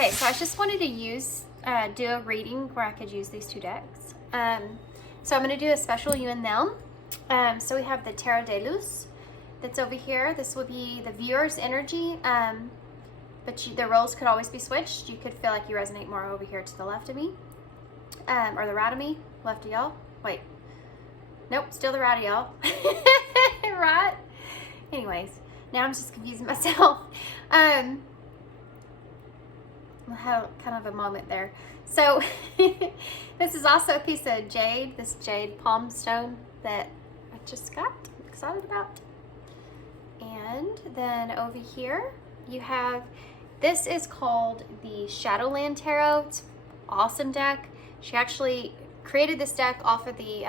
Okay, so I just wanted to do a reading where I could use these two decks. So I'm going to do a special you and them. So we have the Tarot de Luz that's over here. This will be the viewer's energy, but the roles could always be switched. You could feel like you resonate more over here to the left of me, or the right of me, left of y'all. Wait, nope, still the right of y'all. Right? Anyways, now I'm just confusing myself. I had kind of a moment there. So this is also a piece of jade, this jade palm stone that I just got excited about. And then over here you have, this is called the Shadowland Tarot. It's an awesome deck. She actually created this deck off of the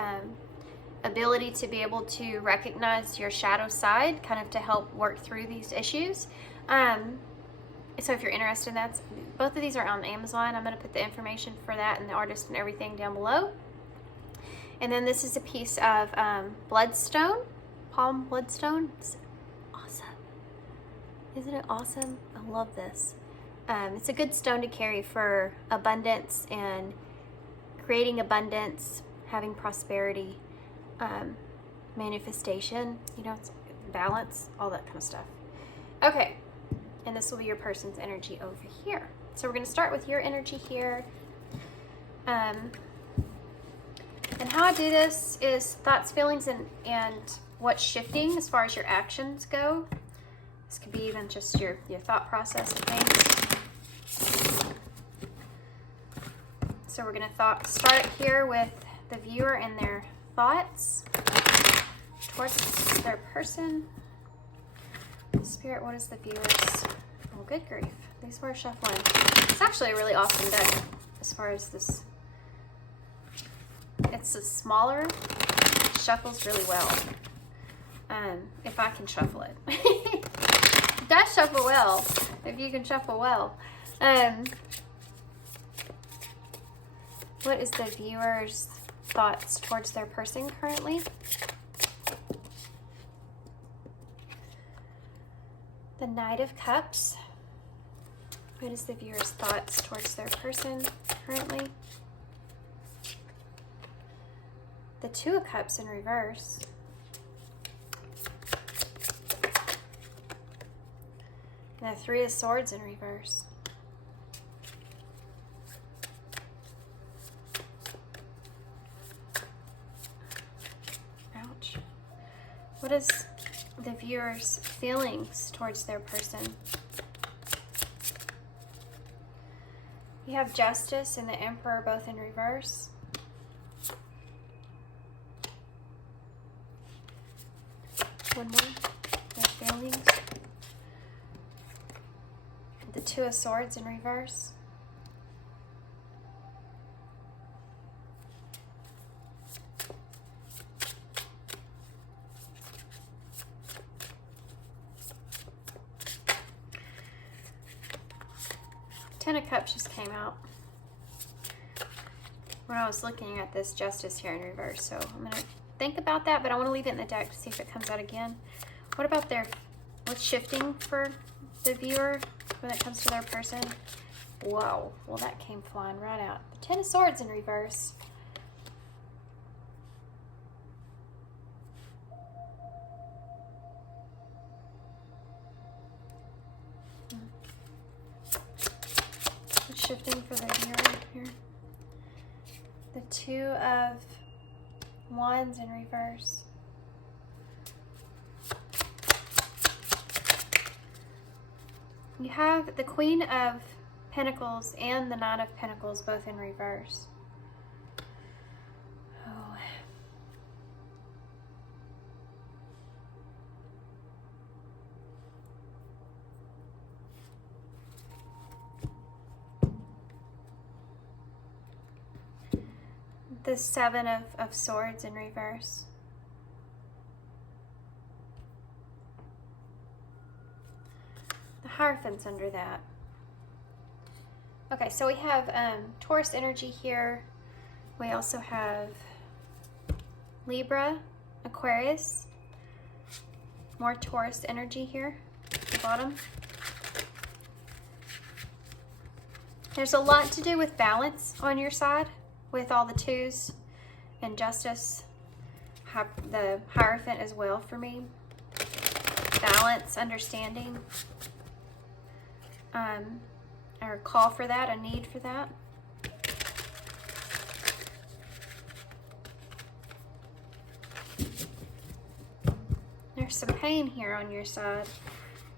ability to be able to recognize your shadow side, kind of to help work through these issues. So if you're interested in that, both of these are on Amazon. I'm going to put the information for that and the artist and everything down below. And then this is a piece of bloodstone, palm bloodstone. It's awesome. Isn't it awesome? I love this. It's a good stone to carry for abundance and creating abundance, having prosperity, manifestation, you know, it's balance, all that kind of stuff. Okay. And this will be your person's energy over here. So we're going to start with your energy here. And how I do this is thoughts, feelings, and what's shifting as far as your actions go. This could be even just your thought process of things. So we're going to start here with the viewer and their thoughts towards their person. Spirit, what is the viewer's? Oh, good grief. These were shuffling. It's actually a really awesome deck as far as this. It's a smaller, it shuffles really well. If I can shuffle it. It does shuffle well, if you can shuffle well. What is the viewer's thoughts towards their person currently? The Knight of Cups. What is the viewer's thoughts towards their person currently? The Two of Cups in reverse. And the Three of Swords in reverse. Ouch. What is the viewer's feelings towards their person? You have Justice and the Emperor both in reverse. One more. Their feelings. The Two of Swords in reverse. Ten of Cups just came out when I was looking at this Justice here in reverse. So I'm going to think about that, but I want to leave it in the deck to see if it comes out again. What about what's shifting for the viewer when it comes to their person? Whoa, well that came flying right out. The Ten of Swords in reverse. Shifting for the viewer here. The Two of Wands in reverse. You have the Queen of Pentacles and the Nine of Pentacles both in reverse. Oh. The Seven of Swords in reverse. The Hierophant's under that. Okay, so we have Taurus energy here. We also have Libra, Aquarius. More Taurus energy here at the bottom. There's a lot to do with balance on your side, with all the twos and justice, the Hierophant as well for me. Balance, understanding, or call for that, a need for that. There's some pain here on your side.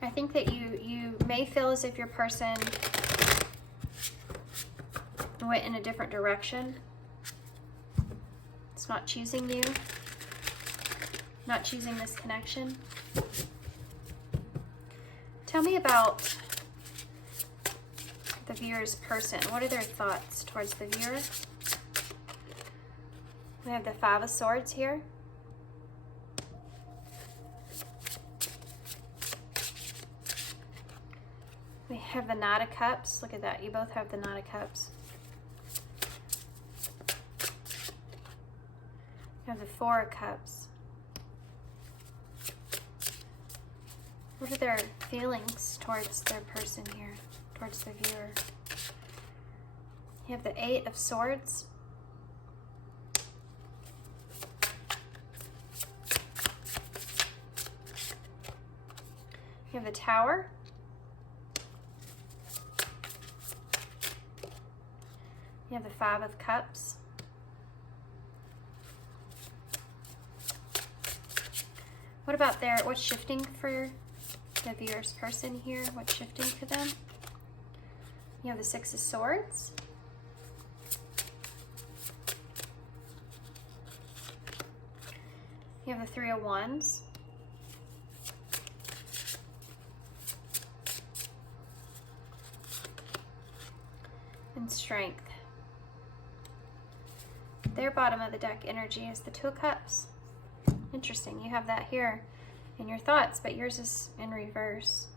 I think that you may feel as if your person went in a different direction. It's not choosing you, not choosing this connection. Tell me about the viewer's person. What are their thoughts towards the viewer? We have the Five of Swords here. We have the Knight of Cups. Look at that. You both have the Knight of Cups. You have the Four of Cups. What are their feelings towards their person here, towards the viewer? You have the Eight of Swords. You have the Tower. You have the Five of Cups. What about what's shifting for the viewer's person here? What's shifting for them? You have the Six of Swords. You have the Three of Wands. And Strength. Their bottom of the deck energy is the Two of Cups. Interesting, you have that here in your thoughts, but yours is in reverse.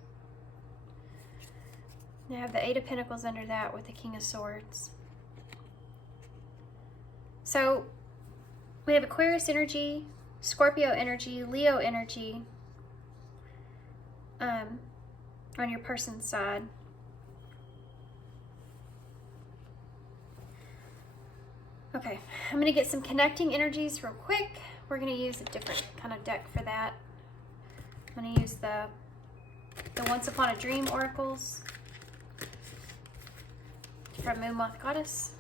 You have the Eight of Pentacles under that with the King of Swords. So we have Aquarius energy, Scorpio energy, Leo energy on your person's side. Okay, I'm going to get some connecting energies real quick. We're going to use a different kind of deck for that. I'm going to use the Once Upon a Dream Oracles from Moon Moth Goddess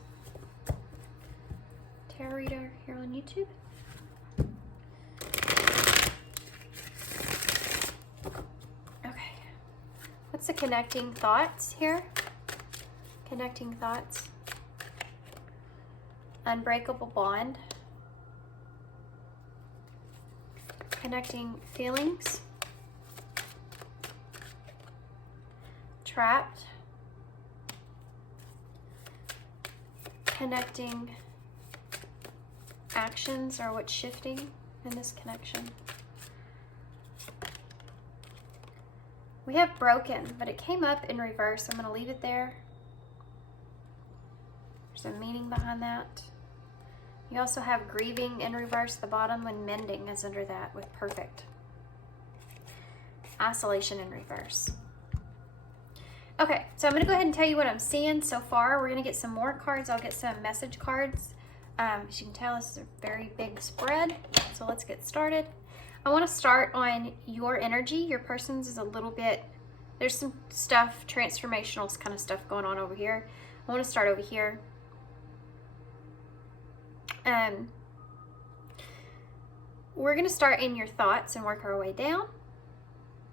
Tarot Reader here on YouTube. Okay, what's the connecting thoughts here? Connecting thoughts. Unbreakable bond. Connecting feelings. Trapped. Connecting actions, or what's shifting in this connection. We have broken, but it came up in reverse. I'm going to leave it there. There's a meaning behind that. You also have grieving in reverse, the bottom, and mending is under that with perfect. Isolation in reverse. Okay, so I'm going to go ahead and tell you what I'm seeing so far. We're going to get some more cards. I'll get some message cards. As you can tell, this is a very big spread. So let's get started. I want to start on your energy. Your person's is a little bit, there's some stuff, transformational kind of stuff going on over here. I want to start over here. We're going to start in your thoughts and work our way down.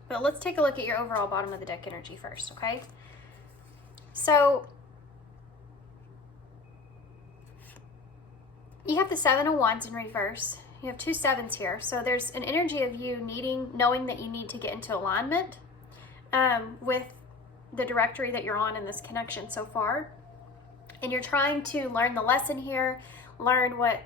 But let's take a look at your overall bottom of the deck energy first, okay? So you have the Seven of Wands in reverse. You have two sevens here. So there's an energy of you knowing that you need to get into alignment with the directory that you're on in this connection so far. And you're trying to learn the lesson here, learn what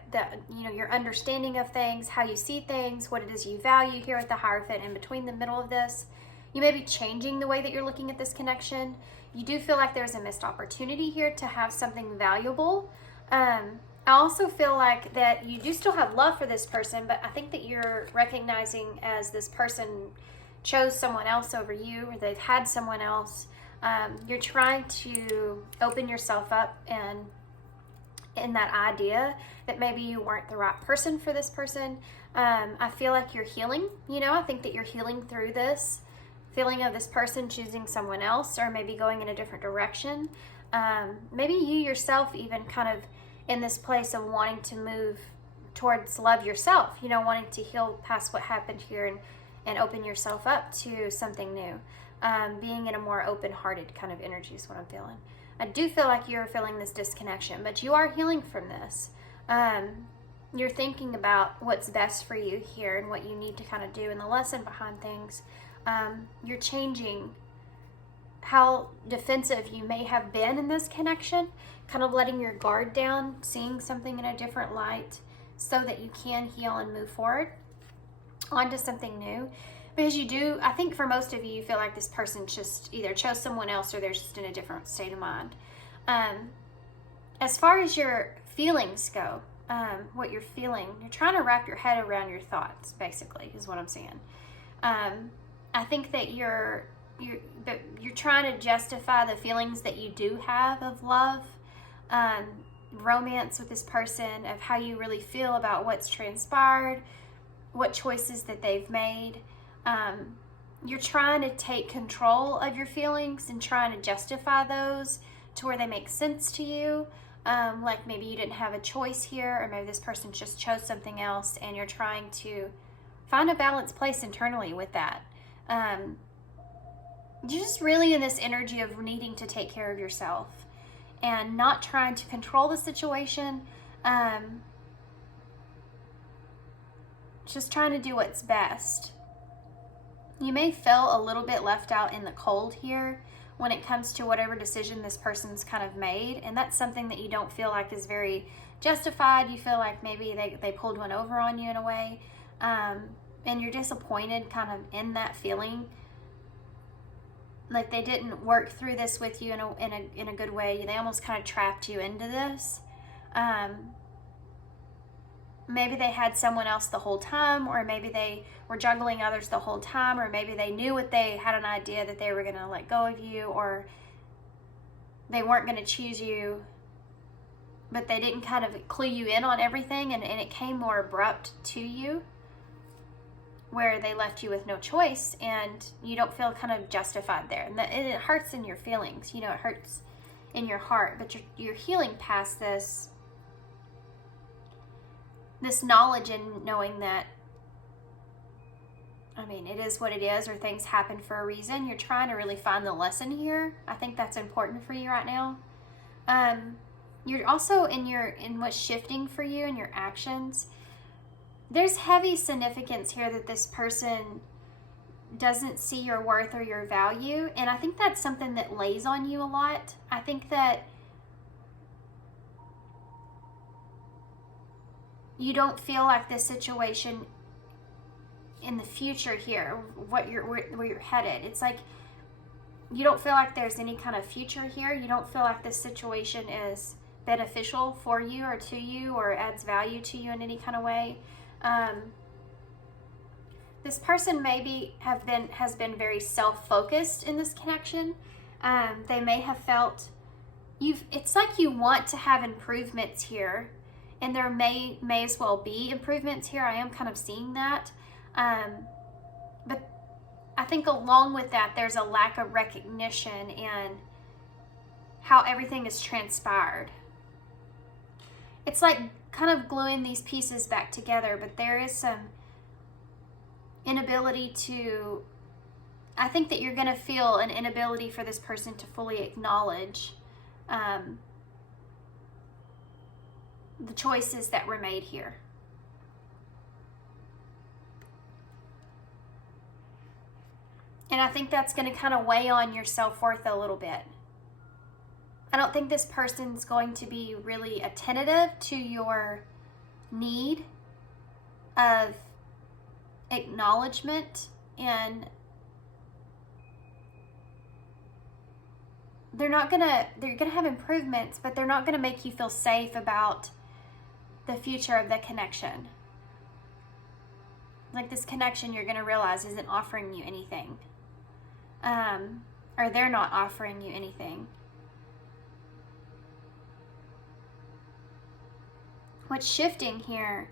your understanding of things, how you see things, what it is you value here at the Hierophant in between the middle of this. You may be changing the way that you're looking at this connection. You do feel like there's a missed opportunity here to have something valuable. I also feel like that you do still have love for this person, but I think that you're recognizing as this person chose someone else over you, or they've had someone else. You're trying to open yourself up and in that idea that maybe you weren't the right person for this person. I feel like you're healing, you know, I think that you're healing through this feeling of this person choosing someone else or maybe going in a different direction. Maybe you yourself even kind of in this place of wanting to move towards love yourself, you know, wanting to heal past what happened here and open yourself up to something new. Being in a more open-hearted kind of energy is what I'm feeling. I do feel like you're feeling this disconnection, but you are healing from this. You're thinking about what's best for you here and what you need to kind of do and the lesson behind things. You're changing how defensive you may have been in this connection, kind of letting your guard down, seeing something in a different light so that you can heal and move forward onto something new. Because you do, I think for most of you, you feel like this person just either chose someone else or they're just in a different state of mind. As far as your feelings go, what you're feeling, you're trying to wrap your head around your thoughts, basically, is what I'm saying. I think that you're trying to justify the feelings that you do have of love, romance with this person, of how you really feel about what's transpired, what choices that they've made. You're trying to take control of your feelings and trying to justify those to where they make sense to you. Like maybe you didn't have a choice here, or maybe this person just chose something else, and you're trying to find a balanced place internally with that. You're just really in this energy of needing to take care of yourself and not trying to control the situation. Just trying to do what's best. You may feel a little bit left out in the cold here when it comes to whatever decision this person's kind of made, and that's something that you don't feel like is very justified. You feel like maybe they pulled one over on you in a way, and you're disappointed kind of in that feeling, like they didn't work through this with you in a good way. They almost kind of trapped you into this. Maybe they had someone else the whole time, or maybe they were juggling others the whole time, or maybe they knew what they had an idea that they were going to let go of you, or they weren't going to choose you, but they didn't kind of clue you in on everything, and it came more abrupt to you, where they left you with no choice, and you don't feel kind of justified there. And it hurts in your feelings, you know, it hurts in your heart, but you're healing past this knowledge and knowing that, I mean, it is what it is, or things happen for a reason. You're trying to really find the lesson here. I think that's important for you right now. You're also in what's shifting for you in your actions. There's heavy significance here that this person doesn't see your worth or your value, and I think that's something that lays on you a lot. I think that you don't feel like this situation in the future here, where you're headed. It's like you don't feel like there's any kind of future here. You don't feel like this situation is beneficial for you or to you, or adds value to you in any kind of way. This person maybe has been very self-focused in this connection. They may have felt it's like you want to have improvements here, and there may as well be improvements here. I am kind of seeing that. But I think along with that, there's a lack of recognition in how everything is transpired. It's like kind of gluing these pieces back together, but there is some inability to, I think that you're going to feel an inability for this person to fully acknowledge the choices that were made here. And I think that's going to kind of weigh on your self-worth a little bit. I don't think this person's going to be really attentive to your need of acknowledgement, and they're gonna have improvements, but they're not gonna make you feel safe about the future of the connection. Like this connection, you're gonna realize isn't offering you anything. or they're not offering you anything. What's shifting here,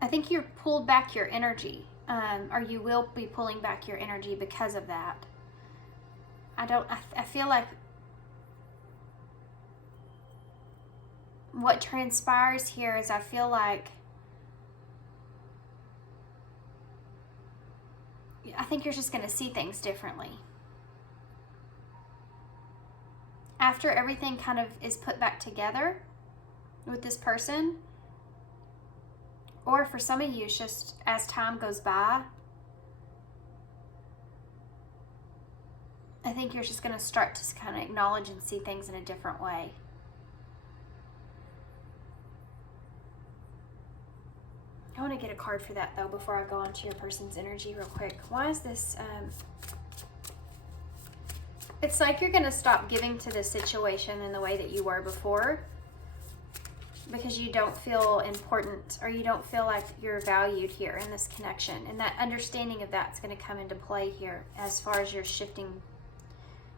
I think you're pulled back your energy, or you will be pulling back your energy because of that. I feel like what transpires here is I feel like, I think you're just going to see things differently. After everything kind of is put back together with this person, or for some of you, it's just as time goes by, I think you're just going to start to kind of acknowledge and see things in a different way. I want to get a card for that though before I go on to your person's energy real quick. Why is this? It's like you're going to stop giving to the situation in the way that you were before, because you don't feel important, or you don't feel like you're valued here in this connection. And that understanding of that's going to come into play here as far as you're shifting,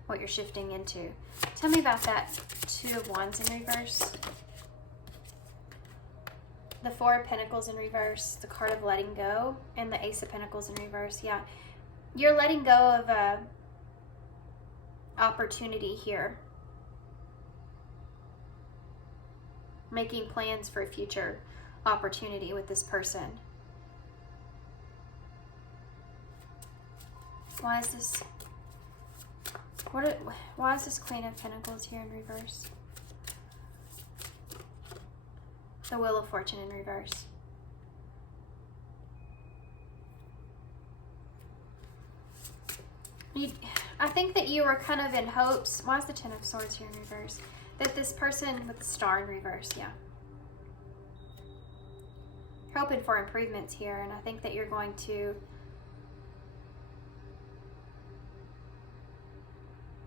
what you're shifting into. Tell me about that Two of Wands in reverse. The Four of Pentacles in reverse, the card of letting go, and the Ace of Pentacles in reverse. Yeah, you're letting go of a opportunity here. Making plans for a future opportunity with this person. Why is this? Why is this Queen of Pentacles here in reverse? The Wheel of Fortune in reverse. I think that you were kind of in hopes. Why is the Ten of Swords here in reverse? That this person with the Star in reverse, yeah. You're hoping for improvements here, and I think that you're going to...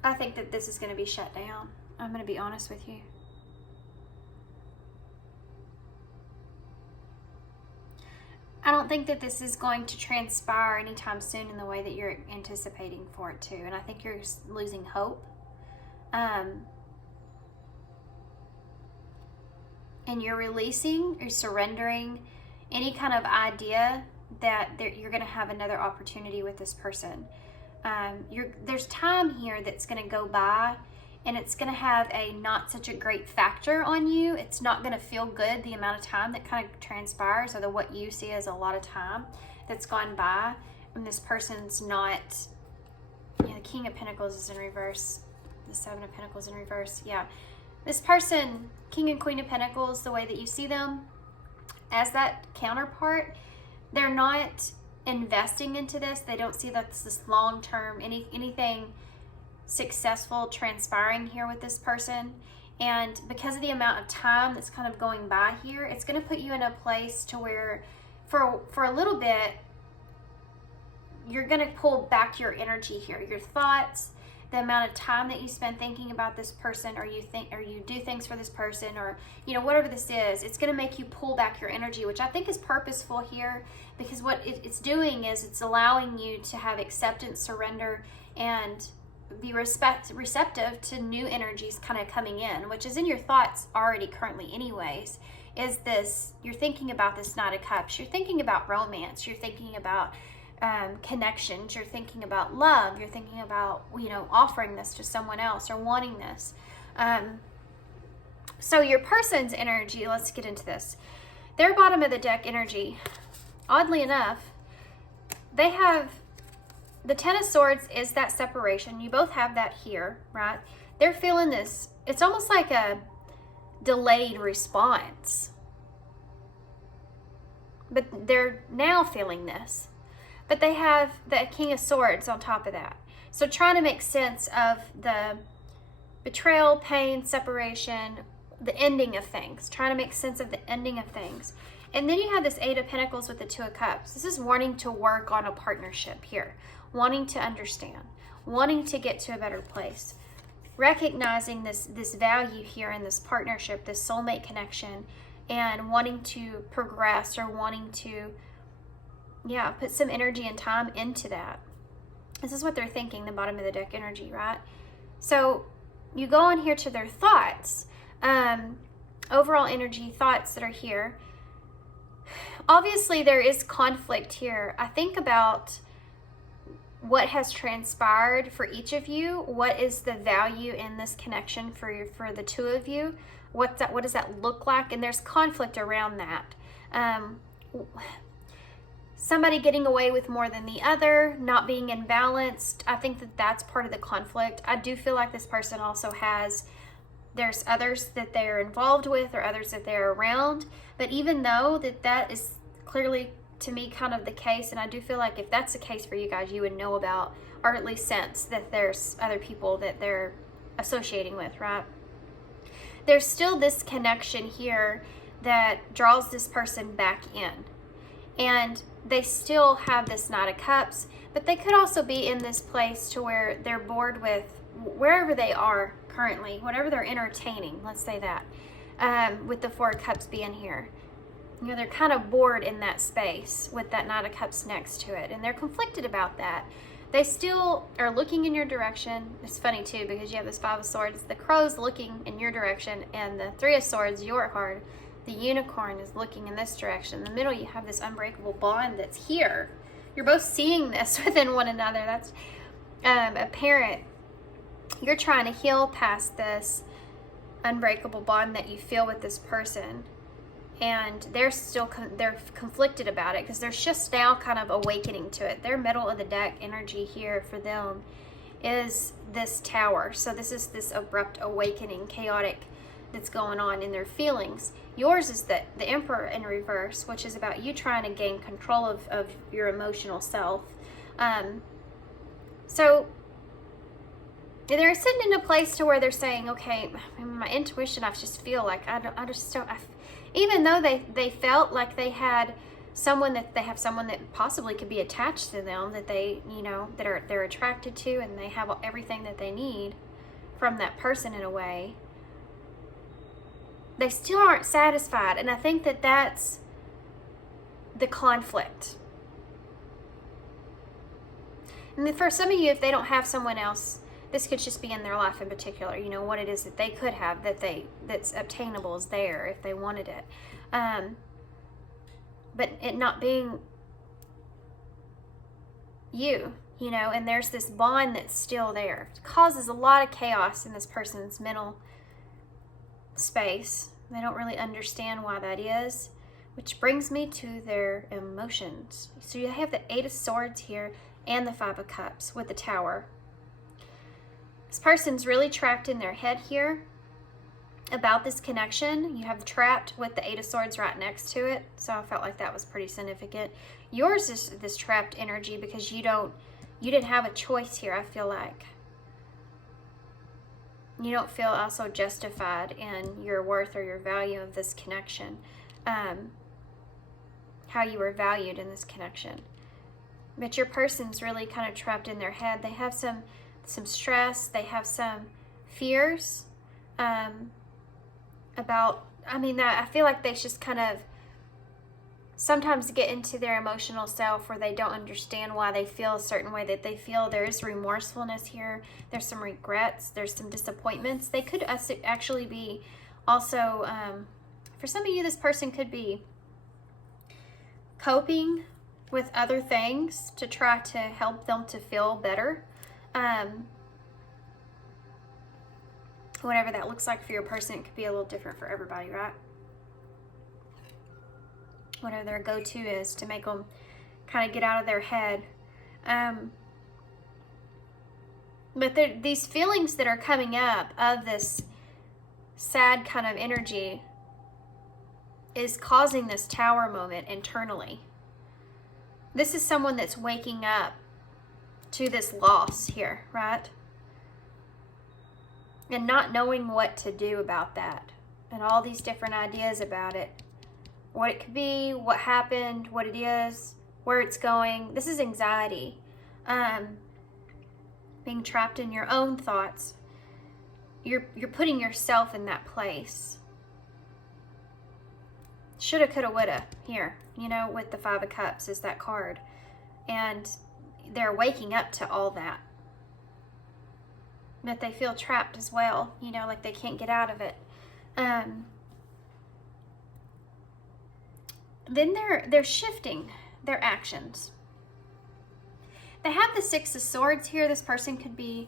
I think that this is going to be shut down. I'm going to be honest with you. I don't think that this is going to transpire anytime soon in the way that you're anticipating for it to. And I think you're losing hope. And you're releasing or surrendering any kind of idea that you're going to have another opportunity with this person. There's time here that's going to go by, and it's going to have a not such a great factor on you. It's not going to feel good, the amount of time that kind of transpires, or what you see as a lot of time that's gone by, and this person's not, the King of Pentacles is in reverse, the Seven of Pentacles in reverse, yeah. This person, King and Queen of Pentacles, the way that you see them as that counterpart, they're not investing into this. They don't see that's this long-term, anything successful transpiring here with this person. And because of the amount of time that's kind of going by here, it's going to put you in a place to where for a little bit you're going to pull back your energy here, your thoughts, the amount of time that you spend thinking about this person, or you do things for this person, or whatever this is. It's going to make you pull back your energy, which I think is purposeful here, because what it's doing is it's allowing you to have acceptance, surrender, and be receptive to new energies kind of coming in, which is in your thoughts already currently anyways. Is this, you're thinking about this Knight of Cups, you're thinking about romance, you're thinking about connections, you're thinking about love, you're thinking about offering this to someone else or wanting this. So your person's energy, let's get into this. Their bottom of the deck energy, oddly enough, they have the Ten of Swords is that separation. You both have that here, right? They're feeling this. It's almost like a delayed response, but they're now feeling this. But they have the King of Swords on top of that. So trying to make sense of the betrayal, pain, separation, the ending of things. Trying to make sense of the ending of things. And then you have this Eight of Pentacles with the Two of Cups. This is wanting to work on a partnership here. Wanting to understand. Wanting to get to a better place. Recognizing this value here in this partnership, this soulmate connection, and wanting to progress, or wanting to put some energy and time into that. This is what they're thinking, the bottom of the deck energy, right? So you go on here to their thoughts, overall energy, thoughts that are here. Obviously, there is conflict here. I think about what has transpired for each of you. What is the value in this connection for the two of you? What does that look like? And there's conflict around that. Somebody getting away with more than the other, not being imbalanced. I think that that's part of the conflict. I do feel like this person also there's others that they're involved with or others that they're around. But even though that is clearly, to me, kind of the case, and I do feel like if that's the case for you guys, you would know about, or at least sense that there's other people that they're associating with, right? There's still this connection here that draws this person back in. And they still have this Knight of Cups, but they could also be in this place to where they're bored with wherever they are currently, whatever they're entertaining, let's say that, with the Four of Cups being here. You know, they're kind of bored in that space with that Knight of Cups next to it, and they're conflicted about that. They still are looking in your direction. It's funny too, because you have this Five of Swords, the crow's looking in your direction, and the Three of Swords, your card, the unicorn is looking in this direction. In the middle, you have this unbreakable bond that's here. You're both seeing this within one another. That's apparent. You're trying to heal past this unbreakable bond that you feel with this person. And they're still they're conflicted about it because they're just now kind of awakening to it. Their middle of the deck energy here for them is this Tower. So this is this abrupt awakening, chaotic, that's going on in their feelings. Yours is the Emperor in reverse, which is about you trying to gain control of your emotional self. So they're sitting in a place to where they're saying, okay, my intuition, I just feel like even though they felt like they have someone that possibly could be attached to them, that they, you know, they're attracted to, and they have everything that they need from that person in a way, they still aren't satisfied. And I think that that's the conflict. And for some of you, if they don't have someone else, this could just be in their life in particular. You know, what it is that they could have that's obtainable is there if they wanted it. But it not being you know, and there's this bond that's still there. It causes a lot of chaos in this person's mental space. They don't really understand why that is, which brings me to their emotions. So you have the Eight of Swords here and the Five of Cups with the Tower. This person's really trapped in their head here about this connection. You have trapped with the Eight of Swords right next to it, so I felt like that was pretty significant. Yours is this trapped energy because you didn't have a choice here. I feel like you don't feel also justified in your worth or your value of this connection, how you were valued in this connection. But your person's really kind of trapped in their head. They have some stress, they have some fears about, I feel like they just kind of sometimes get into their emotional self where they don't understand why they feel a certain way that they feel. There is remorsefulness here. There's some regrets. There's some disappointments. They could actually be also, for some of you, this person could be coping with other things to try to help them to feel better. Whatever that looks like for your person, it could be a little different for everybody, right? Whatever their go-to is to make them kind of get out of their head. But these feelings that are coming up of this sad kind of energy is causing this Tower moment internally. This is someone that's waking up to this loss here, right? And not knowing what to do about that. And all these different ideas about it. What it could be, what happened, what it is, where it's going. This is anxiety. Being trapped in your own thoughts. You're putting yourself in that place. Shoulda, coulda, woulda here, you know, with the Five of Cups is that card. And they're waking up to all that. But they feel trapped as well, you know, like they can't get out of it. Then they're shifting their actions. They have the Six of Swords here. This person could be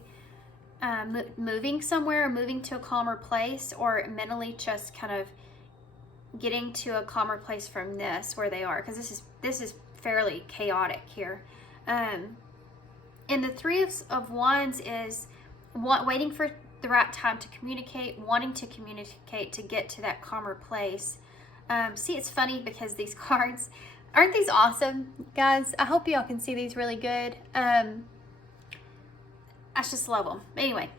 moving somewhere, or moving to a calmer place, or mentally just kind of getting to a calmer place from this where they are, because this is fairly chaotic here. And the Three of Wands is waiting for the right time to communicate, wanting to communicate to get to that calmer place. See, it's funny because these cards, aren't these awesome, guys? I hope y'all can see these really good. I just love them. Anyway,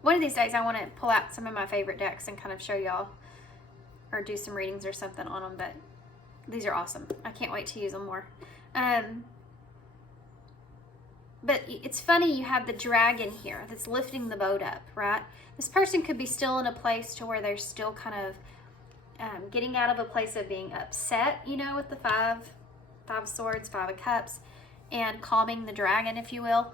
one of these days I want to pull out some of my favorite decks and kind of show y'all, or do some readings or something on them, but these are awesome. I can't wait to use them more. But it's funny, you have the dragon here that's lifting the boat up, right? This person could be still in a place to where they're still kind of getting out of a place of being upset, you know, with the Five of Swords, Five of Cups, and calming the dragon, if you will.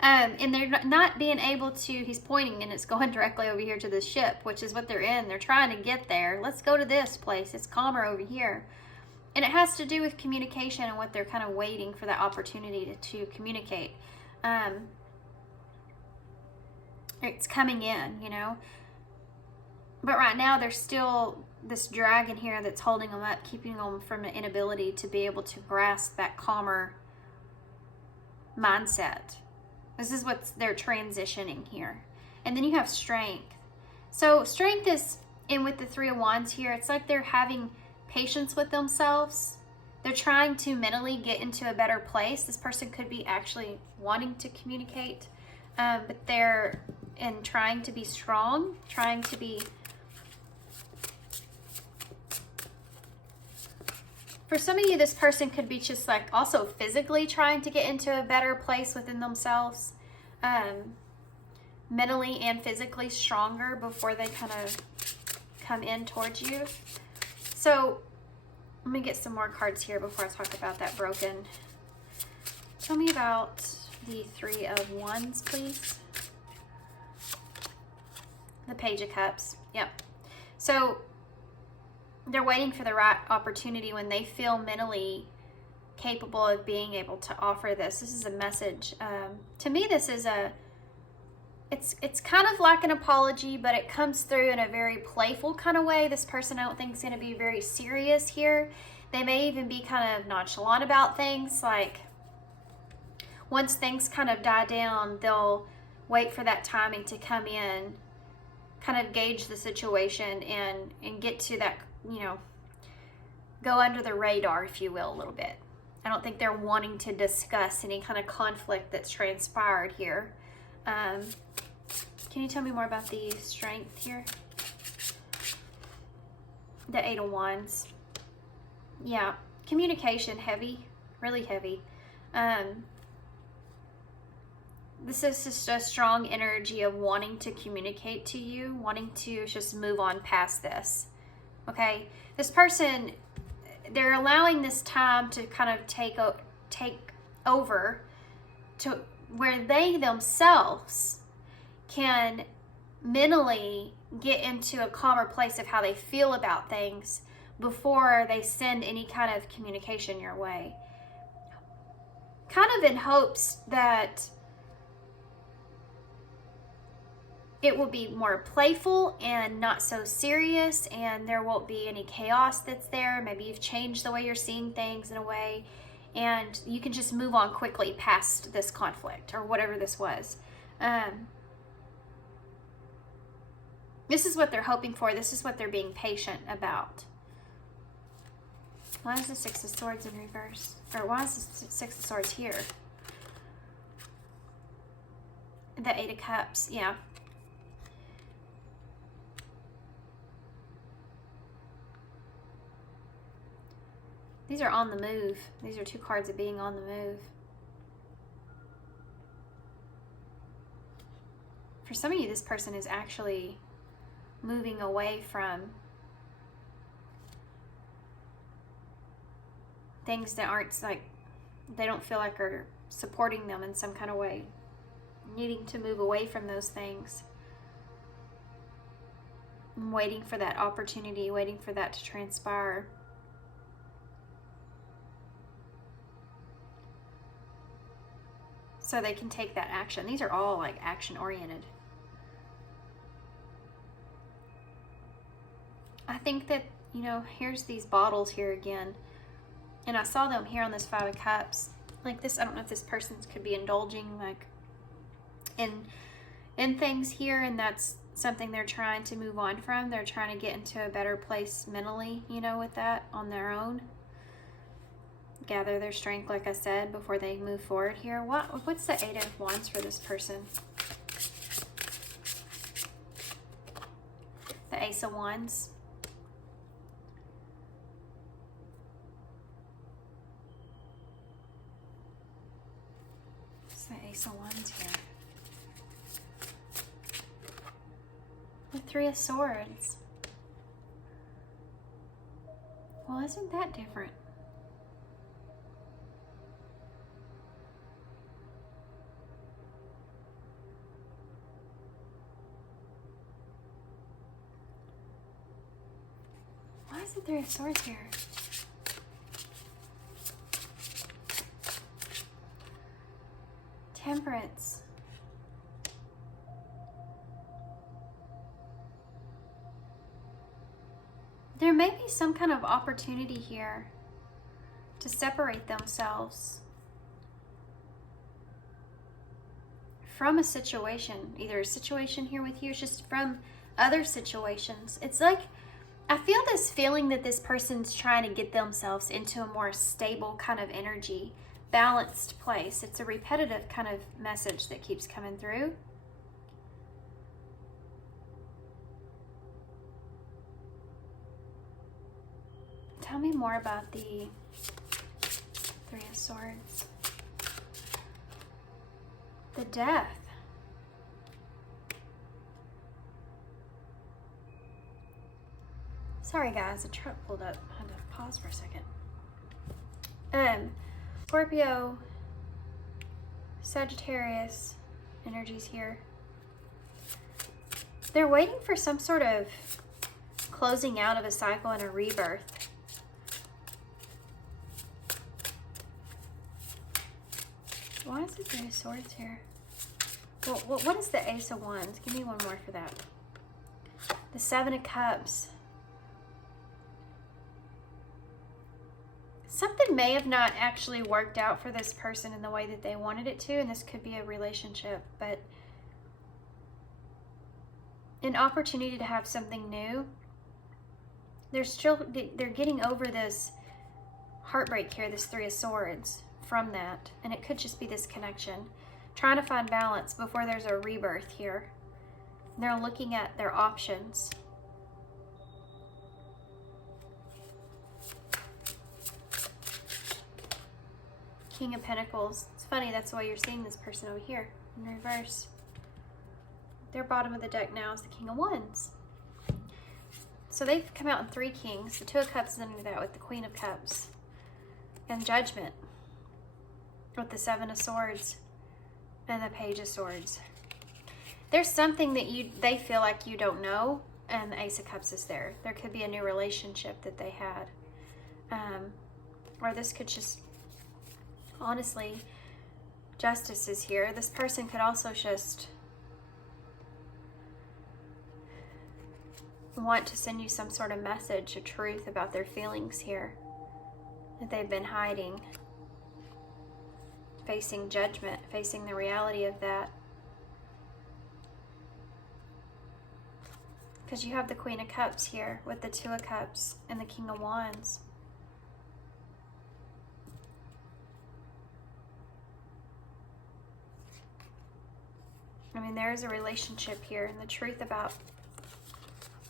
And they're not being able to, he's pointing and it's going directly over here to the ship, which is what they're in. They're trying to get there. Let's go to this place. It's calmer over here. And it has to do with communication and what they're kind of waiting for that opportunity to communicate. It's coming in, you know. But right now there's still this dragon here that's holding them up, keeping them from the inability to be able to grasp that calmer mindset. This is what they're transitioning here. And then you have strength. So strength is, and with the Three of Wands here, it's like they're having patience with themselves. They're trying to mentally get into a better place. This person could be actually wanting to communicate, but they're trying to be strong, trying to be, for some of you, this person could be just like also physically trying to get into a better place within themselves, mentally and physically stronger before they kind of come in towards you. So let me get some more cards here before I talk about that broken. Tell me about the Three of Wands, please. The Page of Cups. Yep. So they're waiting for the right opportunity when they feel mentally capable of being able to offer this. This is a message. To me, this is it's kind of like an apology, but it comes through in a very playful kind of way. This person, I don't think, is going to be very serious here. They may even be kind of nonchalant about things. Like, once things kind of die down, they'll wait for that timing to come in, kind of gauge the situation and get to that, you know, go under the radar, if you will, a little bit. I don't think they're wanting to discuss any kind of conflict that's transpired here. Can you tell me more about the strength here? The Eight of Wands. Yeah, communication, heavy, really heavy. This is just a strong energy of wanting to communicate to you, wanting to just move on past this. Okay, this person, they're allowing this time to kind of take over to where they themselves can mentally get into a calmer place of how they feel about things before they send any kind of communication your way. Kind of in hopes that it will be more playful and not so serious, and there won't be any chaos that's there. Maybe you've changed the way you're seeing things in a way, and you can just move on quickly past this conflict or whatever this was. This is what they're hoping for. This is what they're being patient about. Why is the Six of Swords in reverse? Or why is the Six of Swords here? The Eight of Cups, yeah. These are on the move. These are two cards of being on the move. For some of you, this person is actually moving away from things that aren't like they don't feel like are supporting them in some kind of way, needing to move away from those things. I'm waiting for that opportunity, waiting for that to transpire. So they can take that action. These are all like action oriented. I think that, you know, here's these bottles here again. And I saw them here on this Five of Cups. Like this, I don't know if this person could be indulging like in things here, and that's something they're trying to move on from. They're trying to get into a better place mentally, you know, with that on their own. Gather their strength, like I said, before they move forward here. What's the Eight of Wands for this person? The Ace of Wands. It's the Ace of Wands here. The Three of Swords. Well, isn't that different? Why is the Three of Swords here? Temperance. There may be some kind of opportunity here to separate themselves from a situation, either a situation here with you, or just from other situations. It's like, I feel this feeling that this person's trying to get themselves into a more stable kind of energy, balanced place. It's a repetitive kind of message that keeps coming through. Tell me more about the Three of Swords. The Death. Sorry guys, a truck pulled up. I had to pause for a second. Scorpio, Sagittarius energies here. They're waiting for some sort of closing out of a cycle and a rebirth. Why is the Three of Swords here? Well, what is the Ace of Wands? Give me one more for that. The Seven of Cups. Something may have not actually worked out for this person in the way that they wanted it to, and this could be a relationship, but an opportunity to have something new. They're getting over this heartbreak here, this Three of Swords, from that, and it could just be this connection, trying to find balance before there's a rebirth here. They're looking at their options. King of Pentacles. It's funny, that's the way you're seeing this person over here in reverse. Their bottom of the deck now is the King of Wands. So they've come out in Three Kings. The Two of Cups is under that with the Queen of Cups. And Judgment with the Seven of Swords and the Page of Swords. There's something that they feel like you don't know, and the Ace of Cups is there. There could be a new relationship that they had. Or this could just, honestly, Justice is here. This person could also just want to send you some sort of message, a truth about their feelings here that they've been hiding. Facing judgment, facing the reality of that. Because you have the Queen of Cups here with the Two of Cups and the King of Wands. I mean, there is a relationship here, and the truth about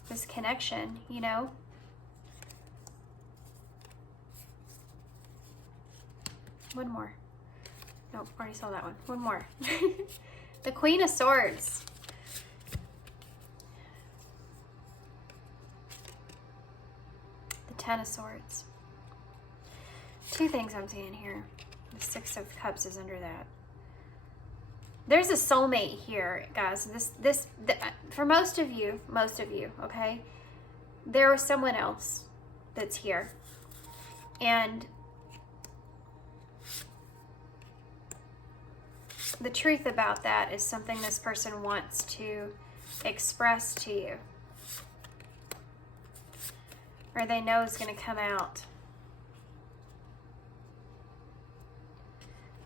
this connection, you know. One more. Nope, already saw that one. One more. The Queen of Swords. The Ten of Swords. Two things I'm seeing here. The Six of Cups is under that. There's a soulmate here, guys. For most of you, okay, there was someone else that's here. And the truth about that is something this person wants to express to you, or they know is going to come out.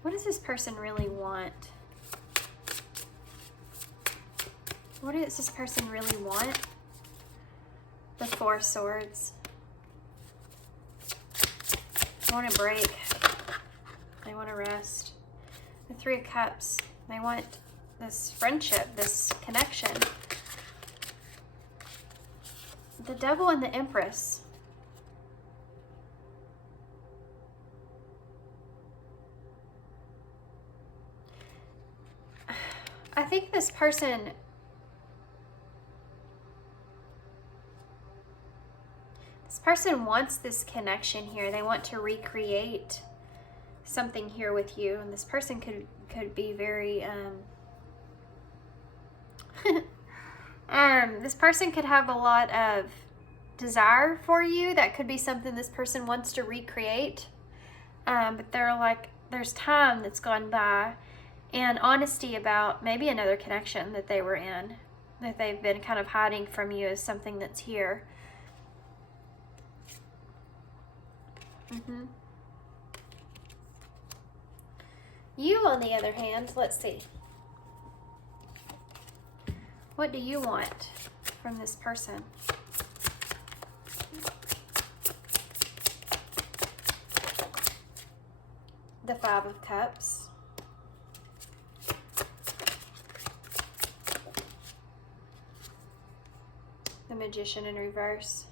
What does this person really want? What does this person really want? The Four of Swords. They want a break. They want to rest. The Three of Cups. They want this friendship, this connection. The Devil and the Empress. I think this person wants this connection here. They want to recreate something here with you, and this person could be very this person could have a lot of desire for you. That could be something this person wants to recreate, but they're like, there's time that's gone by, and honesty about maybe another connection that they were in, that they've been kind of hiding from you, is something that's here. You, on the other hand, let's see. What do you want from this person? The Five of Cups. The Magician in reverse.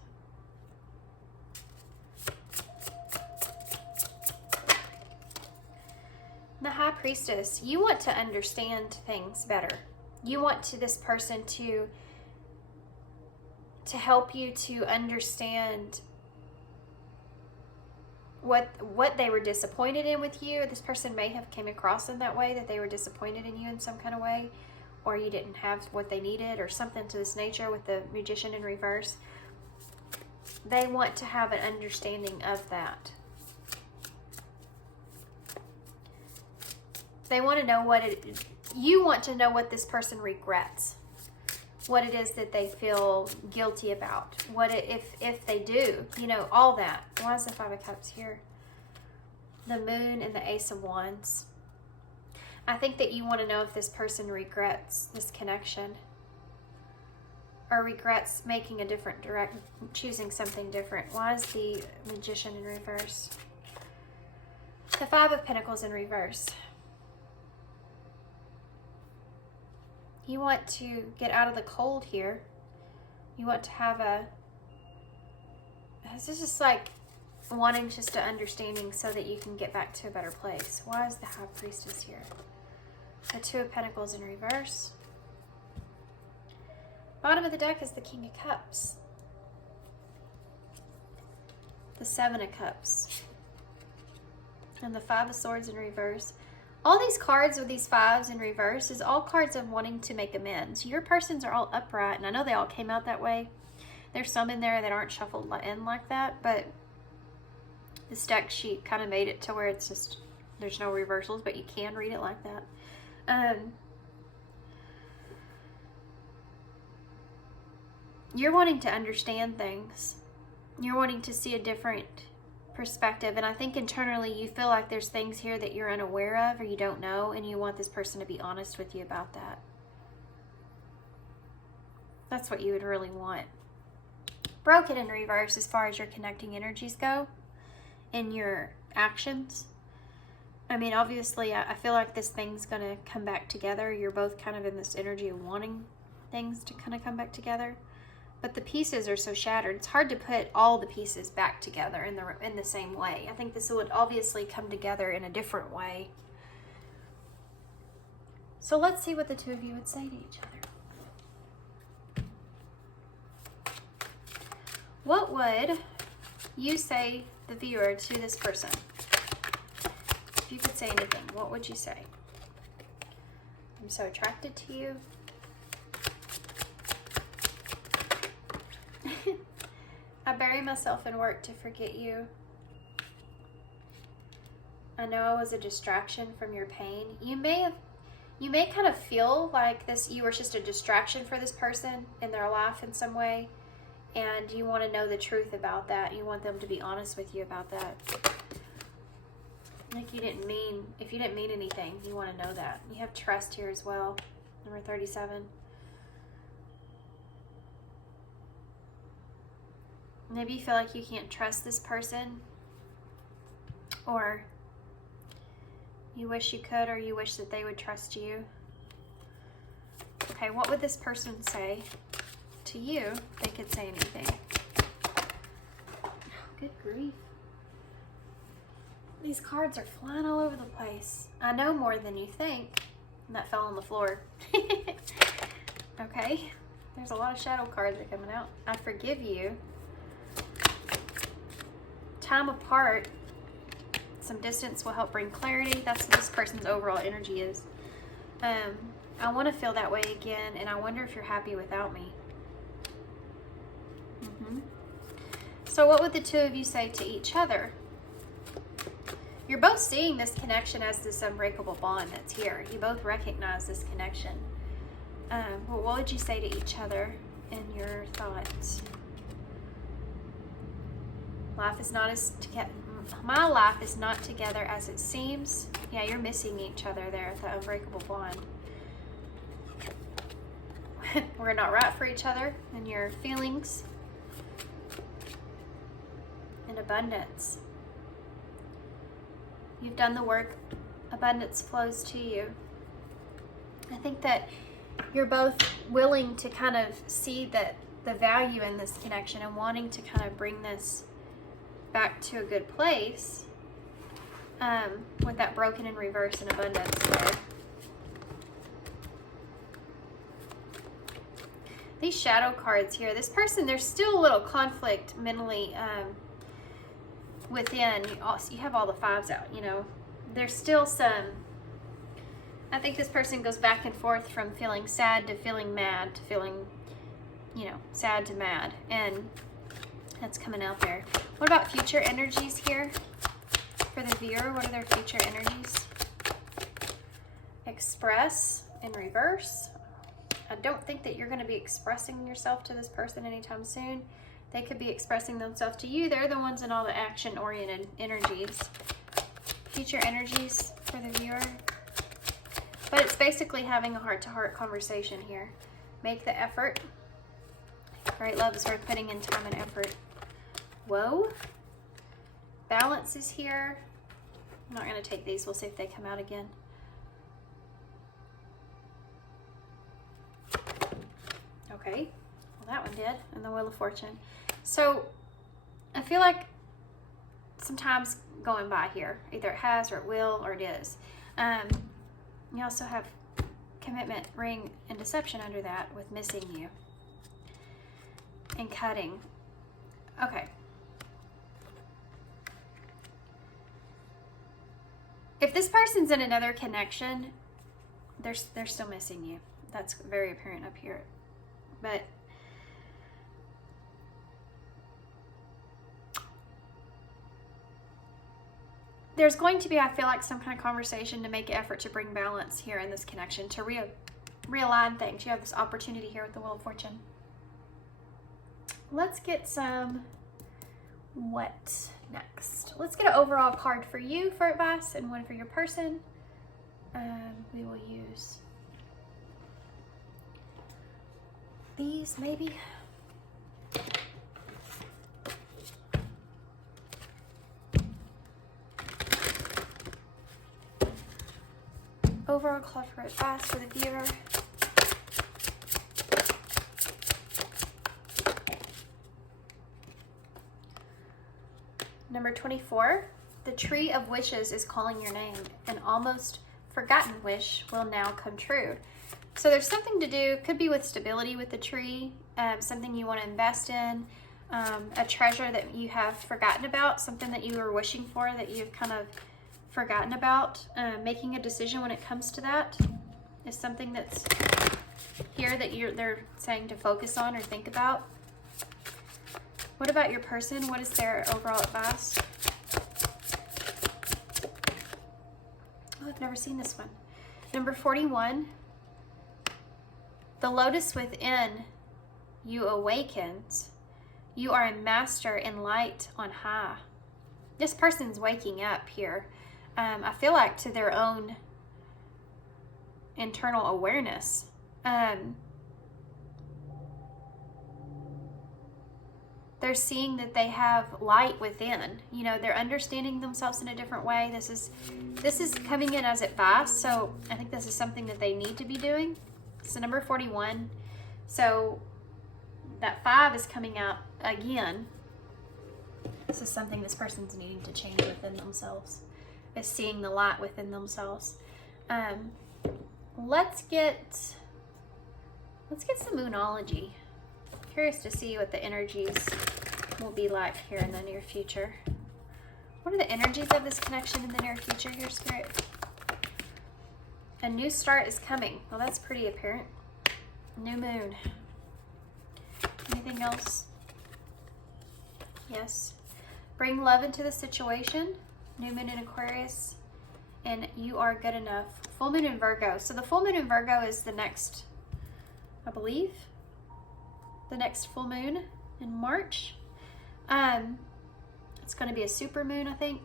The High Priestess. You want to understand things better. You want this person to help you to understand what they were disappointed in with you. This person may have came across in that way, that they were disappointed in you in some kind of way, or you didn't have what they needed, or something to this nature with the Magician in reverse. They want to have an understanding of that. They want to know you want to know what this person regrets. What it is that they feel guilty about. If they do, all that. Why is the Five of Cups here? The Moon and the Ace of Wands. I think that you want to know if this person regrets this connection, or regrets making a different choosing something different. Why is the Magician in reverse? The Five of Pentacles in reverse. You want to get out of the cold here. You want to have this is just like wanting just an understanding so that you can get back to a better place. Why is the High Priestess here? The Two of Pentacles in reverse. Bottom of the deck is the King of Cups. The Seven of Cups. And the Five of Swords in reverse. All these cards with these fives in reverse is all cards of wanting to make amends. Your persons are all upright, and I know they all came out that way. There's some in there that aren't shuffled in like that, but this deck sheet kind of made it to where it's just, there's no reversals, but you can read it like that. You're wanting to understand things. You're wanting to see a different perspective, and I think internally you feel like there's things here that you're unaware of or you don't know, and you want this person to be honest with you about that. That's what you would really want. Broken in reverse as far as your connecting energies go in your actions. I mean, obviously I feel like this thing's gonna come back together. You're both kind of in this energy of wanting things to kind of come back together. But the pieces are so shattered. It's hard to put all the pieces back together in the same way. I think this would obviously come together in a different way. So let's see what the two of you would say to each other. What would you say, the viewer, to this person? If you could say anything, what would you say? I'm so attracted to you. I bury myself in work to forget you. I know I was a distraction from your pain. You may kind of feel like this, you were just a distraction for this person in their life in some way, and you want to know the truth about that. You want them to be honest with you about that. Like if you didn't mean anything, you want to know that. You have trust here as well, number 37. Maybe you feel like you can't trust this person, or you wish you could, or you wish that they would trust you. Okay, what would this person say to you if they could say anything? Oh, good grief. These cards are flying all over the place. I know more than you think. And that fell on the floor. Okay, there's a lot of shadow cards that are coming out. I forgive you. Time apart. Some distance will help bring clarity. That's what this person's overall energy is. I want to feel that way again, and I wonder if you're happy without me. So what would the two of you say to each other? You're both seeing this connection as this unbreakable bond that's here. You both recognize this connection. Well, what would you say to each other in your thoughts? Life is not as my life is not together as it seems. Yeah, you're missing each other there at the unbreakable bond. We're not right for each other and your feelings. And abundance. You've done the work. Abundance flows to you. I think that you're both willing to kind of see that the value in this connection and wanting to kind of bring this back to a good place with that broken and reverse and abundance there. These shadow cards here, this person, there's still a little conflict mentally within. You have all the fives out, you know. There's still some, I think this person goes back and forth from feeling sad to feeling mad to feeling, you know, sad to mad. And that's coming out there. What about future energies here for the viewer? What are their future energies? Express in reverse. I don't think that you're going to be expressing yourself to this person anytime soon. They could be expressing themselves to you. They're the ones in all the action-oriented energies. Future energies for the viewer. But it's basically having a heart-to-heart conversation here. Make the effort. Great love is worth putting in time and effort. Whoa. Balance is here. I'm not going to take these. We'll see if they come out again. Okay. Well, that one did. And the Wheel of Fortune. So, I feel like sometimes going by here. Either it has, or it will, or it is. You also have commitment, ring, and deception under that with missing you. And cutting. Okay. If this person's in another connection, they're still missing you. That's very apparent up here. But there's going to be, I feel like, some kind of conversation to make an effort to bring balance here in this connection, to realign things. You have this opportunity here with the Wheel of Fortune. Let's get some what next? Let's get an overall card for you for advice and one for your person. We will use these maybe. Overall card for advice for the viewer. Number 24, the tree of wishes is calling your name. An almost forgotten wish will now come true. So there's something to do, could be with stability with the tree, something you want to invest in, a treasure that you have forgotten about, something that you were wishing for that you've kind of forgotten about. Making a decision when it comes to that is something that's here that they're saying to focus on or think about. What about your person? What is their overall advice? Oh, I've never seen this one. Number 41. The lotus within you awakens. You are a master in light on high. This person's waking up here. I feel like to their own internal awareness. They're seeing that they have light within. You know, they're understanding themselves in a different way. This is coming in as advice, so I think this is something that they need to be doing. So number 41. So that 5 is coming out again. This is something this person's needing to change within themselves, is seeing the light within themselves. Let's get some Moonology. Curious to see what the energies will be like here in the near future. What are the energies of this connection in the near future here, Spirit? A new start is coming. Well, that's pretty apparent. New moon. Anything else? Yes. Bring love into the situation. New moon in Aquarius. And you are good enough. Full moon in Virgo. So the full moon in Virgo is the next, I believe, the next full moon in March. It's going to be a super moon, I think.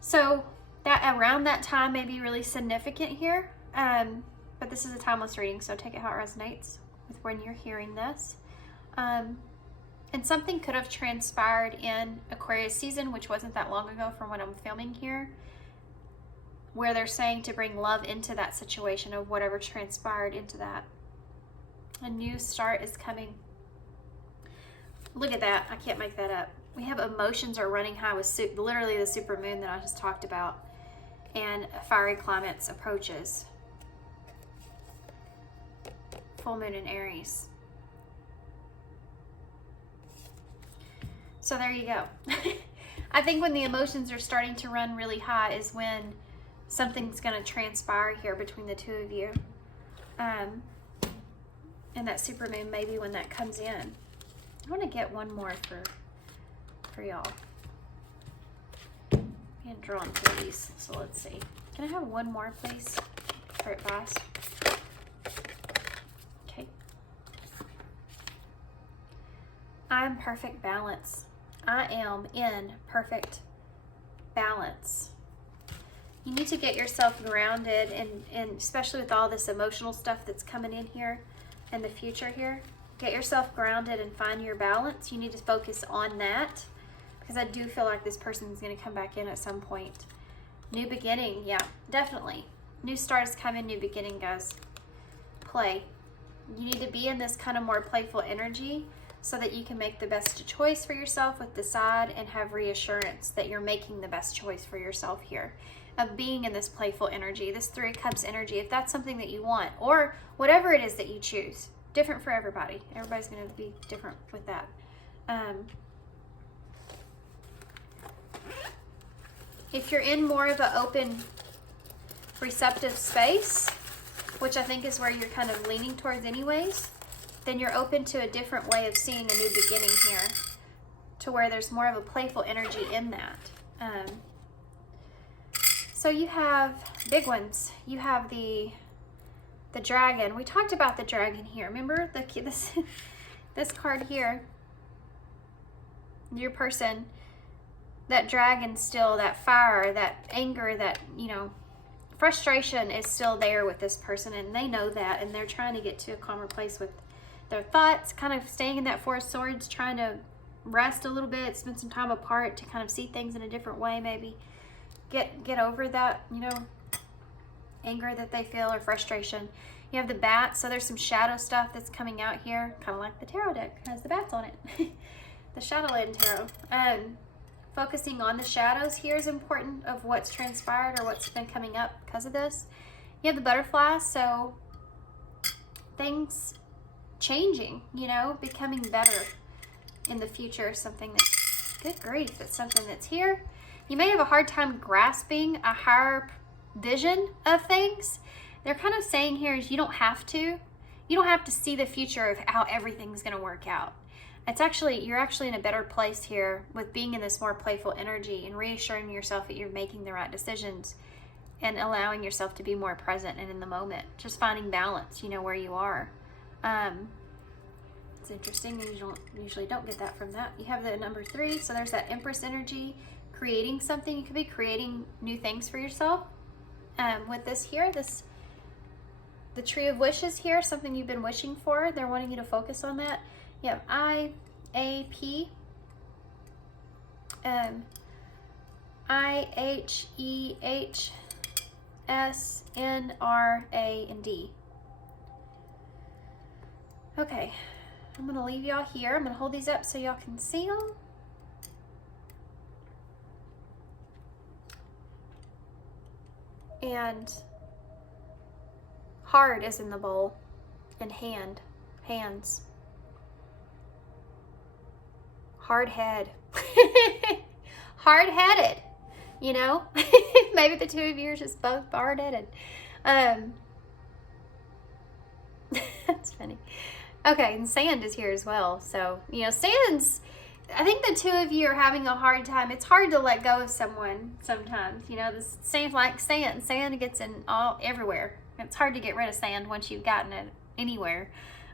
So that around that time may be really significant here. But this is a timeless reading, so take it how it resonates with when you're hearing this. And something could have transpired in Aquarius season, which wasn't that long ago from when I'm filming here, where they're saying to bring love into that situation of whatever transpired into that. A new start is coming. Look at that. I can't make that up. We have emotions are running high with literally the super moon that I just talked about, and fiery climates approaches. Full moon in Aries. So there you go. I think when the emotions are starting to run really high is when something's going to transpire here between the two of you. And that super moon maybe when that comes in. I want to get one more for y'all. I'm drawn to these, so let's see. Can I have one more, please, for advice? Okay. I'm perfect balance. I am in perfect balance. You need to get yourself grounded, and especially with all this emotional stuff that's coming in here in the future here, get yourself grounded and find your balance. You need to focus on that, because I do feel like this person is going to come back in at some point. New beginning, yeah, definitely. New start is coming, new beginning, guys. Play. You need to be in this kind of more playful energy so that you can make the best choice for yourself with decide and have reassurance that you're making the best choice for yourself here. Of being in this playful energy, this 3 of Cups energy, if that's something that you want, or whatever it is that you choose. Different for everybody. Everybody's going to be different with that. If you're in more of an open, receptive space, which I think is where you're kind of leaning towards anyways, then you're open to a different way of seeing a new beginning here, to where there's more of a playful energy in that. So you have big ones. You have the dragon. We talked about the dragon here. Remember this card here? Your person, that dragon still, that fire, that anger, that, you know, frustration is still there with this person, and they know that, and they're trying to get to a calmer place with their thoughts, kind of staying in that 4 of Swords, trying to rest a little bit, spend some time apart to kind of see things in a different way, maybe. Get over that, you know, anger that they feel or frustration. You have the bat, so there's some shadow stuff that's coming out here, kind of like the tarot deck has the bats on it. The Shadowland tarot. Focusing on the shadows here is important of what's transpired or what's been coming up because of this. You have the butterfly, so things changing, you know, becoming better in the future. Something that's, good grief, that's something that's here. You may have a hard time grasping a higher vision of things. They're kind of saying here is you don't have to. You don't have to see the future of how everything's going to work out. It's actually, you're actually in a better place here with being in this more playful energy and reassuring yourself that you're making the right decisions and allowing yourself to be more present and in the moment. Just finding balance, you know, where you are. It's interesting. You usually don't get that from that. You have the number 3, so there's that Empress energy, creating something. You could be creating new things for yourself. With this here, the Tree of Wishes here, something you've been wishing for. They're wanting you to focus on that. You have IAP, IHEHSNRA and D. Okay, I'm gonna leave y'all here. I'm gonna hold these up so y'all can see them. And heart is in the bowl, and hands. Hard head. Hard-headed, you know? Maybe the two of you are just both hard-headed. That's funny. Okay, and sand is here as well. So, you know, sand's, I think the two of you are having a hard time. It's hard to let go of someone sometimes. You know, this sand, like sand. Sand gets in everywhere. It's hard to get rid of sand once you've gotten it anywhere.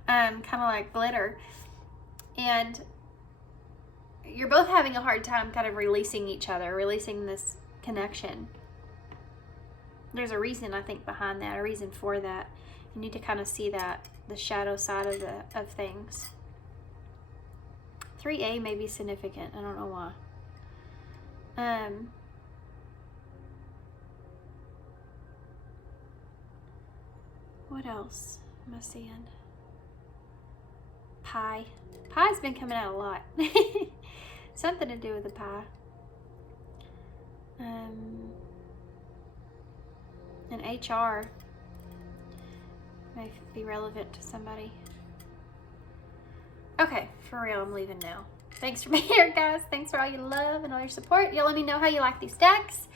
Kind of like glitter. And you're both having a hard time kind of releasing each other, releasing this connection. There's a reason, I think, behind that, a reason for that. You need to kind of see that, the shadow side of things. 3A may be significant. I don't know why. What else am I seeing? Pie. Pie's been coming out a lot. Something to do with the pie. And HR may be relevant to somebody. Okay, for real, I'm leaving now. Thanks for being here, guys. Thanks for all your love and all your support. You'll let me know how you like these decks.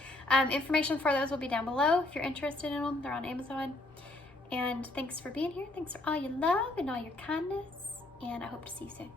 Information for those will be down below if you're interested in them. They're on Amazon. And thanks for being here. Thanks for all your love and all your kindness. And I hope to see you soon.